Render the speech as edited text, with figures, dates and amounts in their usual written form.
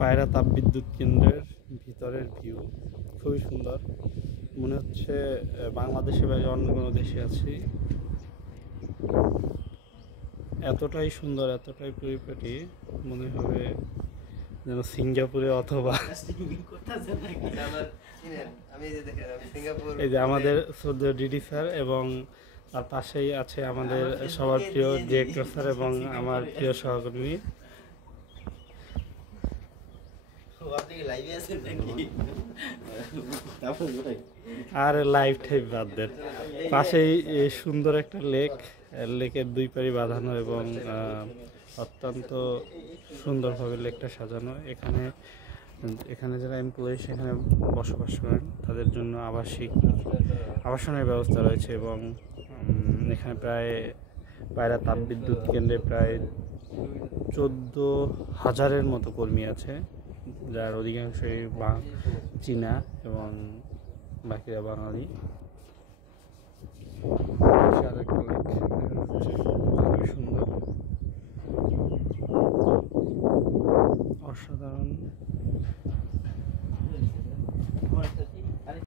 পায়রা তাপবিদ্যুৎ কেন্দ্রের ভিতরের ভিউ খুবই সুন্দর। মনে হচ্ছে বাংলাদেশে বাইরে অন্য কোনো দেশে আছি। এতটাই সুন্দর, এতটাই পরিপাটি, মনে হবে যেন সিঙ্গাপুরে অথবা এই যে আমাদের সদ্য ডিডি স্যার এবং তার পাশেই আছে আমাদের সবার প্রিয় ডিরেক্টর স্যার এবং আমার প্রিয় সহকর্মী। আর লাইভ টাইপ বাদ দেন, পাশেই সুন্দর একটা লেক, লেকের দুই পাড়ি বাঁধানো এবং অত্যন্ত সুন্দরভাবে লেকটা সাজানো। এখানে যারা এমপ্লয়ি সেখানে বসবাস করেন তাদের জন্য আবাসনের ব্যবস্থা রয়েছে এবং এখানে প্রায় পায়রা তাপবিদ্যুৎ কেন্দ্রে প্রায় 14,000-এর মতো কর্মী আছে, যার অধিকাংশই চীনা এবং বাকিরা বাঙালি। খুবই সুন্দর, অসাধারণ।